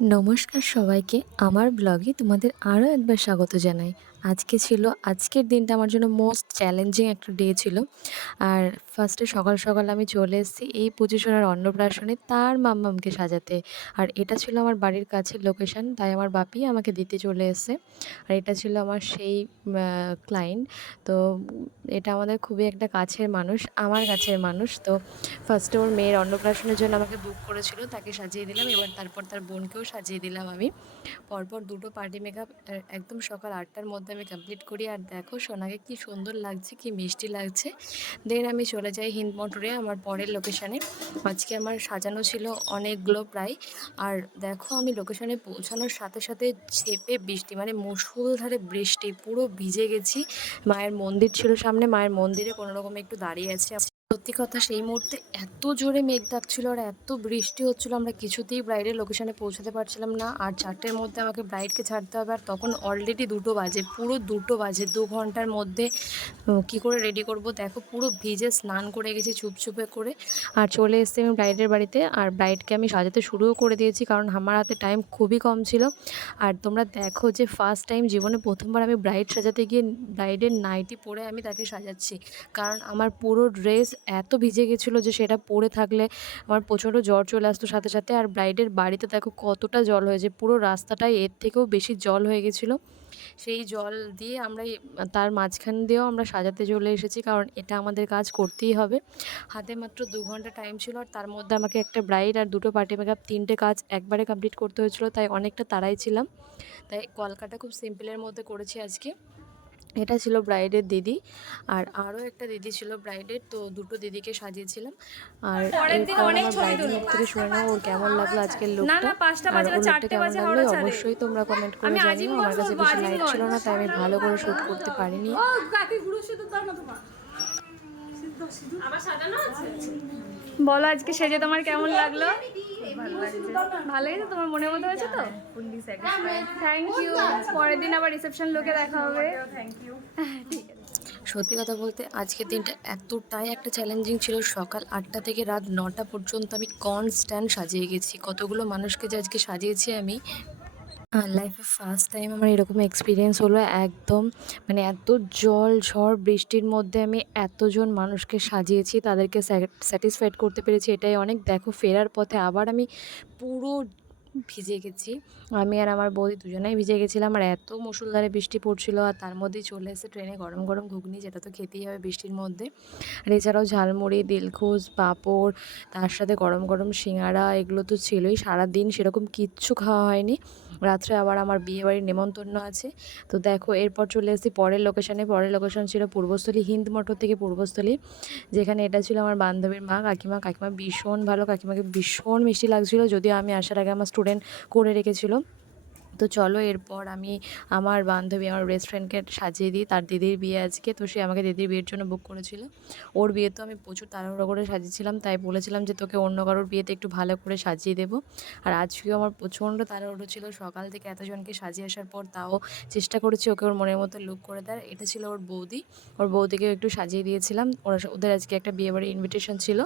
নমস্কার সবাইকে আমার ব্লগে তোমাদের আরও একবার স্বাগত জানাই। আজকের দিনটা আমার জন্য মোস্ট চ্যালেঞ্জিং একটা ডে ছিল। আর ফার্স্টে সকাল সকাল আমি চলে এসেছি এই পুজোসোনার অন্নপ্রাশনে তার মাম্মামকে সাজাতে। আর এটা ছিল আমার বাড়ির কাছের লোকেশন, তাই আমার বাপি আমাকে দিতে চলে এসেছে। আর এটা ছিল আমার সেই ক্লায়েন্ট। তো এটা আমাদের খুবই একটা কাছের মানুষ, আমার কাছের মানুষ। তো ফার্স্টে ওর মেয়ের অন্নপ্রাশনের জন্য আমাকে বুক করেছিল, তাকে সাজিয়ে দিলাম। এবার তারপর তার বোনকেও সাজিয়ে দিলাম আমি। পরপর দুটো পার্টি মেকআপ একদম সকাল ৮টার মধ্যে আমি কমপ্লিট করি। আর দেখো সোনাকে কি সুন্দর লাগছে, কি মিষ্টি লাগছে। দেন আমি চলে যাই হিন্দ মোটরে আমার পরের লোকেশানে। আজকে আমার সাজানো ছিল অনেকগুলো প্রায়। আর দেখো আমি লোকেশানে পৌঁছানোর সাথে সাথে ঝেঁপে বৃষ্টি, মানে মুষলধারে বৃষ্টি, পুরো ভিজে গেছি। মায়ের মন্দির ছিল সামনে, মায়ের মন্দিরে কোনো রকমে একটু দাঁড়িয়ে আছি। সত্যি কথা, সেই মুহূর্তে এত জোরে মেঘ ডাকছিল আর এত বৃষ্টি হচ্ছিল, আমরা কিছুতেই ব্রাইডের লোকেশানে পৌঁছাতে পারছিলাম না। আর 4টের মধ্যে আমাকে ব্রাইডকে ছাড়তে হবে, আর তখন অলরেডি 2টো বাজে, পুরো 2টো বাজে। 2 ঘন্টার মধ্যে কি করে রেডি করব দেখো, পুরো ভিজে স্নান করে গেছি চুপচুপে করে। আর চলে এসেছি আমি ব্রাইডের বাড়িতে। আর ব্রাইডকে আমি সাজাতে শুরুও করে দিয়েছি, কারণ আমার হাতে টাইম খুবই কম ছিল। আর তোমরা দেখো যে ফার্স্ট টাইম জীবনে প্রথমবার আমি ব্রাইড সাজাতে গিয়ে ব্রাইডের নাইটি পরে আমি তাকে সাজাচ্ছি। কারণ আমার পুরো ড্রেস এত ভিজে গেছিলো যে সেটা পরে থাকলে আমার প্রচণ্ড জ্বর চলে আসতো সাথে সাথে। আর ব্রাইডের বাড়িতে দেখো কতটা জল হয়েছে, পুরো রাস্তাটায় এর থেকেও বেশি জল হয়ে গেছিলো। সেই জল দিয়ে আমরা তার মাঝখান দিয়েও আমরা সাজাতে চলে এসেছি, কারণ এটা আমাদের কাজ করতেই হবে। হাতে মাত্র 2 ঘন্টা টাইম ছিল, আর তার মধ্যে আমাকে একটা ব্রাইড আর দুটো পার্টি মেকআপ, 3টে কাজ একবারে কমপ্লিট করতে হয়েছিল, তাই অনেকটা তাড়াই ছিলাম। তাই কলকাটা খুব সিম্পলের মধ্যে করেছি আজকে। এটা ছিল ব্রাইডের দিদি, আর আরও একটা দিদি ছিল ব্রাইডের, তো দুটো দিদিকে সাজিয়েছিলাম। আর পরের দিন এরপর অনেক আমার ছবি ব্রাইডের তুলবো। মুখ থেকে শুনে নাও ওর কেমন লাগলো আজকের না লুকটা। না, 5টা আর বাজে না, ওর লুকটা 4টে কেমন বাজে লাগলো হাওড়া ছাড়ে। অবশ্যই তোমরা কমেন্ট করে আমি জানিও। আমার আজিমগঞ্জ কাছে বলবো, বেশি লাইট ছিল আজিমগঞ্জ। না, তাই আমি ভালো করে শ্যুট করতে পারিনি। ও কাকি ঘুরে শুধু দাও না তোমার। আমার সাজানো আছে। বলো আজকে সেজে তোমার কেমন লাগলো? ভালো লাগছে। ভালো হয়েছে? তোমার মনের মতো হয়েছে তো? Fully satisfied. Thank you. পরের দিন আবার রিসেপশন লোকে দেখা হবে। Thank you. ঠিক আছে। সত্যি কথা বলতে আজকের দিনটা এতটাই একটা চ্যালেঞ্জিং ছিল। সকাল 8টা থেকে রাত 9টা পর্যন্ত আমি কনস্ট্যান্ট সাজিয়ে গেছি। কতগুলো মানুষকে যে আজকে সাজিয়েছি আমি, লাইফে ফার্স্ট টাইম আমার এরকম এক্সপিরিয়েন্স হলো। একদম মানে এত জল ঝড় বৃষ্টির মধ্যে আমি এতজন মানুষকে সাজিয়েছি, তাদেরকে স্যাটিসফাইড করতে পেরেছি, এটাই অনেক। দেখো ফেরার পথে আবার আমি পুরো ভিজে গেছি। আমি আর আমার বৌদি দুজনেই ভিজে গেছিলাম। আর এত মুষলধারে বৃষ্টি পড়ছিল, আর তার মধ্যেই চলে এসেছে ট্রেনে গরম গরম ঘুগনি, যেটা তো খেতেই হবে বৃষ্টির মধ্যে। আর এছাড়াও ঝালমুড়ি, দিলখুশ, পাঁপড়, তার সাথে গরম গরম সিঙাড়া, এগুলো তো ছিলই। সারাদিন সেরকম কিচ্ছু খাওয়া হয়নি। রাত্রে আবার আমার বিয়েবাড়ির নেমন্তন্ন আছে। তো দেখো এরপর চলে এসেছি পরের লোকেশানে। পরের লোকেশন ছিল পূর্বস্থলী, হিন্দ মোটর থেকে পূর্বস্থলী, যেখানে এটা ছিল আমার বান্ধবীর মা। কাকিমা ভীষণ ভালো, কাকিমাকে ভীষণ মিষ্টি লাগছিলো, যদিও আমি আসার আগে আমার স্টুডেন্ট করে রেখেছিল। তো চলো এরপর আমি আমার বান্ধবী, আমার বেস্ট ফ্রেন্ডকে সাজিয়ে দিই। তার দিদির বিয়ে আজকে, তো সে আমাকে দিদির বিয়ের জন্য বুক করেছিল। ওর বিয়ে তো আমি প্রচুর তাড়াহুড়ো করে সাজিয়েছিলাম, তাই বলেছিলাম যে তোকে অন্য কারোর বিয়েতে একটু ভালো করে সাজিয়ে দেবো। আর আজকেও আমার প্রচণ্ড তাড়াহুড়ো ছিল, সকাল থেকে এতজনকে সাজিয়ে আসার পর তাও চেষ্টা করেছি ওকে ওর মনের মতো লুক করে দেওয়ার। এটা ছিল ওর বৌদি, ওর বৌদিকেও একটু সাজিয়ে দিয়েছিলাম। ওদের আজকে একটা বিয়েবাড়ির ইনভিটেশন ছিল।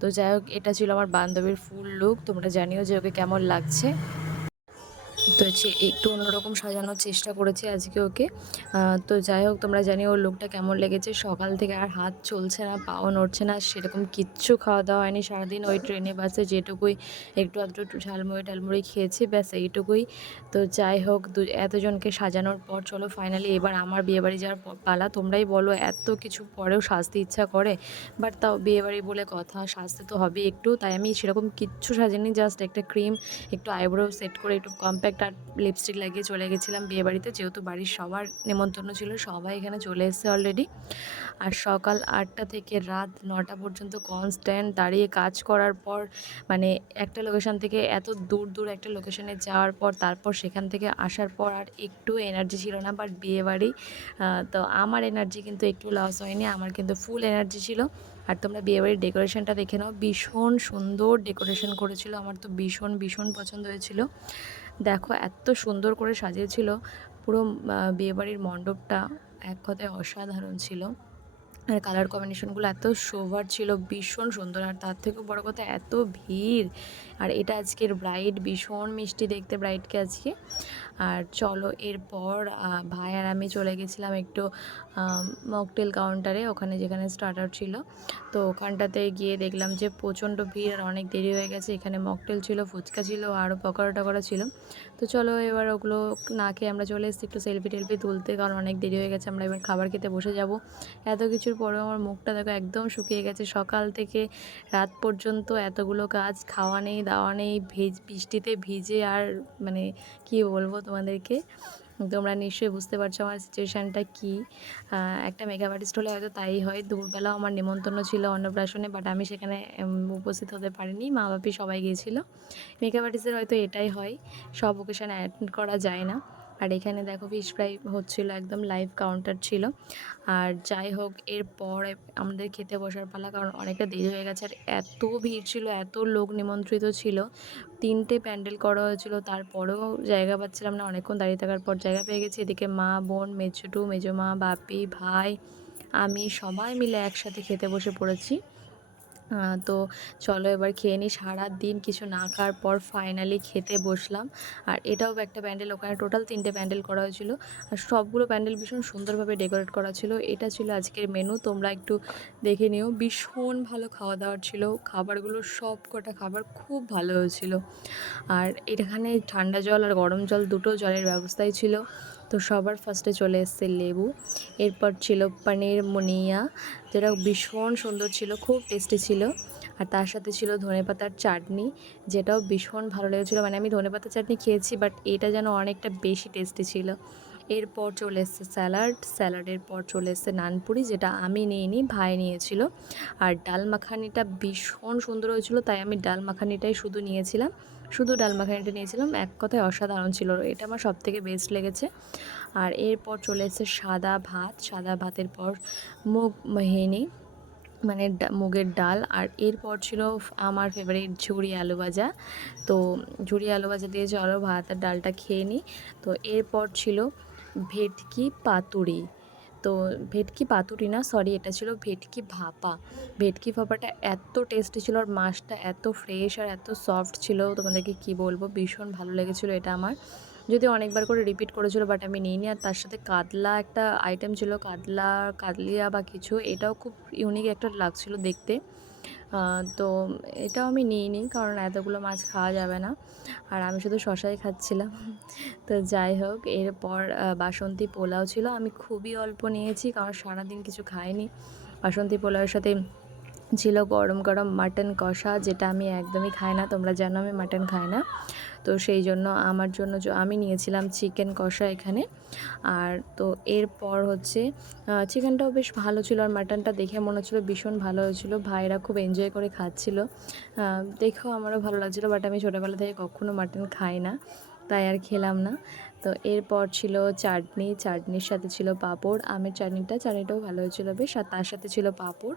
তো যাই হোক, এটা ছিল আমার বান্ধবীর ফুল লুক। তোমরা জানিও যে ওকে কেমন লাগছে। তো একটু অন্যরকম সাজানোর চেষ্টা করেছি আজকে ওকে। তো যাই হোক, তোমরা জানিও ওর লুকটা কেমন লেগেছে। সকাল থেকে আর হাত চলছে না, পাও নড়ছে না, সেরকম কিচ্ছু খাওয়া দাওয়া হয়নি সারাদিন। ওই ট্রেনে বাসে যেটুকুই একটু আধটু একটু ঝালমুড়ি টালমুড়ি খেয়েছি, ব্যাস এইটুকুই। তো যাই হোক, এতজনকে সাজানোর পর চলো ফাইনালি এবার আমার বিয়েবাড়ি যাওয়ার পালা। তোমরাই বলো, এত কিছু পরেও সাজতে ইচ্ছা করে, বাট তাও বিয়েবাড়ি বলে কথা, সাজতে তো হবে একটু। তাই আমি সেরকম কিচ্ছু সাজিনি, জাস্ট একটা ক্রিম, একটু আইব্রো সেট করে, একটু কম্প্যাক্ট আর লিপস্টিক লাগিয়ে চলে গেছিলাম বিয়েবাড়িতে। যেহেতু বাড়ির সবার নেমন্তন্ন ছিল, সবাই এখানে চলে এসেছে অলরেডি। আর সকাল 8টা থেকে রাত 9টা পর্যন্ত কনস্ট্যান্ট দাঁড়িয়ে কাজ করার পর, মানে একটা লোকেশান থেকে এত দূর দূর একটা লোকেশানে যাওয়ার পর, তারপর সেখান থেকে আসার পর আর একটু এনার্জি ছিল না। বাট বিয়েবাড়ি, তো আমার এনার্জি কিন্তু একটু লস হয়নি, আমার কিন্তু ফুল এনার্জি ছিল। আর তোমরা বিয়েবাড়ির ডেকোরেশনটা দেখে নাও, ভীষণ সুন্দর ডেকোরেশন করেছিল, আমার তো ভীষণ ভীষণ পছন্দ হয়েছিল। দেখো এত সুন্দর করে সাজিয়েছিল পুরো বিয়েবাড়ির মণ্ডপটা, এক কথায় অসাধারণ ছিল। আর কালার কম্বিনেশনগুলো এত সোবার ছিল, ভীষণ সুন্দর। আর তার থেকেও বড় কথা এত ভিড়। আর এটা আজকের ব্রাইড, ভীষণ মিষ্টি দেখতে ব্রাইডকে আজকে। আর চলো এরপর ভাই আর আমি চলে গেছিলাম একটু মকটেল কাউন্টারে, ওখানে যেখানে স্টার্টার ছিল। তো ওখানটাতে গিয়ে দেখলাম যে প্রচণ্ড ভিড় আর অনেক দেরি হয়ে গেছে। এখানে মকটেল ছিল, ফুচকা ছিল, আরও পকোড়া টকোড়া ছিল। তো চলো এবার ওগুলো না খেয়ে আমরা চলে এসেছি একটু সেলফি টেলফি তুলতে, কারণ অনেক দেরি হয়ে গেছে, আমরা এবার খাবার খেতে বসে যাব। এত কিছুর পরেও আমার মুখটা দেখো একদম শুকিয়ে গেছে। সকাল থেকে রাত পর্যন্ত এতগুলো কাজ, খাওয়া নেই দাওয়া নেই, বৃষ্টিতে ভিজে, আর মানে কি বলবো তোমাদেরকে, তোমরা নিশ্চয়ই বুঝতে পারছো আমার সিচুয়েশানটা কী। একটা মেকআপ আর্টিস্ট হলে হয়তো তাই হয়। দুপুরবেলাও আমার নেমন্তন্ন ছিল অন্নপ্রাশনে, বাট আমি সেখানে উপস্থিত হতে পারিনি, মা বাপি সবাই গিয়েছিলো। মেকআপ আর্টিস্টের হয়তো এটাই হয়, সব ওকেশানে অ্যাটেন্ড করা যায় না। আর এখানে দেখো ফিশ ফ্রাই হচ্ছিলো, একদম লাইভ কাউন্টার ছিল। আর যাই হোক এরপর আমাদের খেতে বসার পালা, কারণ অনেকটা দেরি হয়ে গেছে। আর এত ভিড় ছিল, এত লোক নিমন্ত্রিত ছিল, 3টে প্যান্ডেল করা হয়েছিল, তারপরেও জায়গা পাচ্ছিলাম না। অনেকক্ষণ দাঁড়িয়ে থাকার পর জায়গা পেয়ে গেছি। এদিকে মা, বোন, মেজটু, মেজমা, বাপি, ভাই, আমি সবাই মিলে একসাথে খেতে বসে পড়েছি। তো চলো এবার খেয়ে নিই। সারাদিন কিছু না খাওয়ার পর ফাইনালি খেতে বসলাম। আর এটাও একটা প্যান্ডেল, ওখানে টোটাল 3টে প্যান্ডেল করা হয়েছিল। আর সবগুলো প্যান্ডেল ভীষণ সুন্দরভাবে ডেকোরেট করা ছিল। এটা ছিল আজকের মেনু, তোমরা একটু দেখে নিও। ভীষণ ভালো খাওয়া দাওয়ার ছিল, খাবারগুলো সব কটা খাবার খুব ভালো হয়েছিল। আর এখানে ঠান্ডা জল আর গরম জল দুটো জলের ব্যবস্থাই ছিল। তো সবার ফার্স্টে চলে এসছে লেবু, এরপর ছিল পনির মুনিয়া, যেটা ভীষণ সুন্দর ছিল, খুব টেস্টি ছিল। আর তার সাথে ছিল ধনেপাতার চাটনি, যেটাও ভীষণ ভালো লেগেছিলো। মানে আমি ধনেপাতার চাটনি খেয়েছি, বাট এটা যেন অনেকটা বেশি টেস্টি ছিল। এরপর চলে এসছে স্যালাড, স্যালাডের পর চলে এসছে নানপুরি, যেটা আমি নিইনি, ভাই নিয়েছিল। আর ডাল মাখানিটা ভীষণ সুন্দর হয়েছিল, তাই আমি ডাল মাখানিটাই শুধু নিয়েছিলাম, শুধু ডাল মাখানিটা নিয়েছিলাম। এক কথায় অসাধারণ ছিল, এটা আমার সবথেকে বেস্ট লেগেছে। আর এরপর চলে এসেছে সাদা ভাত, সাদা ভাতের পর মুগ মেহিনি, মানে মুগের ডাল। আর এরপর ছিল আমার ফেভারিট ঝুরি আলু ভাজা। তো ঝুরি আলু ভাজা দিয়ে চলো ভাত আর ডালটা খেয়ে নিই। তো এরপর ছিল ভেটকি পাতুরি। তো ভেটকি পাতুরি না, সরি, এটা ছিল ভেটকি ভাপা। ভেটকি ভাপাটা এত টেস্টি ছিল, আর মাছটা এত ফ্রেশ আর এত সফট ছিল, তোমাদেরকে কি বলবো, ভীষণ ভালো লেগেছিলো এটা আমার। যদিও অনেকবার করে রিপিট করেছিল, বাট আমি নিইনি। আর তার সাথে কাতলা একটা আইটেম ছিল, কাতলিয়া বা কিছু, এটাও খুব ইউনিক একটা লাগছিল দেখতে। তো এটাও আমি নিইনি, কারণ এতগুলো মাছ খাওয়া যাবে না, আর আমি শুধু শশাই খাচ্ছিলাম। তো যাই হোক এরপর বাসন্তী পোলাও ছিল, আমি খুবই অল্প নিয়েছি, কারণ সারাদিন কিছু খাইনি। বাসন্তী পোলাওয়ের সাথে ছিল গরম গরম মাটন কষা, যেটা আমি একদমই খাই না, তোমরা জানো আমি মাটন খাই না। তো সেই জন্য আমার জন্য আমি নিয়েছিলাম চিকেন কষা এখানে। আর তো এরপর হচ্ছে চিকেনটাও বেশ ভালো ছিল, আর মাটনটা দেখে মনে হচ্ছিলো ভীষণ ভালো হয়েছিলো। ভাইরা খুব এনজয় করে খাচ্ছিলো, দেখেও আমারও ভালো লাগছিলো, বাট আমি ছোটোবেলা থেকে কখনও মাটন খাই না, তাই আর খেলাম না। তো এরপর ছিল চাটনি, চাটনির সাথে ছিল পাঁপড়, আমের চাটনিটাও ভালো হয়েছিলো বেশ। আর তার সাথে ছিল পাঁপড়,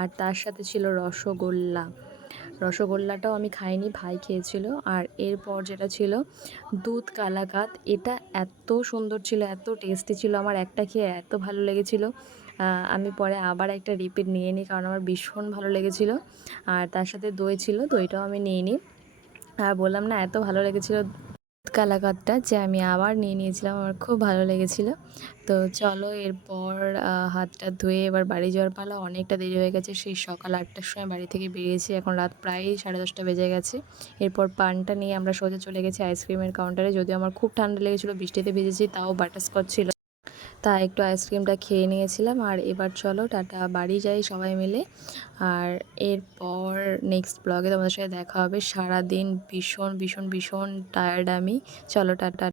আর তার সাথে ছিল রসগোল্লা। রসগোল্লাটাও আমি খাইনি, ভাই খেয়েছিল। আর এরপর যেটা ছিল দুধ কালাকাঁদ, এটা এত সুন্দর ছিল, এত টেস্টি ছিল, আমার একটা খেয়ে এত ভালো লেগেছিলো, আমি পরে আবার একটা রিপিট নিয়ে নিই, কারণ আমার ভীষণ ভালো লেগেছিলো। আর তার সাথে দই ছিল, দইটাও আমি নিয়ে নিই। আর বললাম না এত ভালো লেগেছিলো কালাকাঁদটা, যে আমি আবার নিয়ে নিয়েছিলাম, আমার খুব ভালো লেগেছিলো। তো চলো এরপর হাতটা ধুয়ে এবার বাড়ি যাওয়ার পালা, অনেকটা দেরি হয়ে গেছে, সেই সকাল 8টার সময় বাড়ি থেকে বেরিয়েছি, এখন রাত প্রায় 10:30 বেজে গেছে। এরপর পানটা নিয়ে আমরা সোজা চলে গেছি আইসক্রিমের কাউন্টারে, যদিও আমার খুব ঠান্ডা লেগেছিলো, বৃষ্টিতে ভিজেছি, তাও বাটারস্কচ ছিল, তাই একটু আইসক্রিমটা খেয়ে নিয়েছিলাম। আর এবার চলো টাটা, বাড়ি যাই সবাই মিলে। আর এরপর নেক্সট ব্লগে তোমাদের সাথে দেখা হবে। সারাদিন ভীষণ ভীষণ ভীষণ টায়ার্ড আমি। চলো টাটা।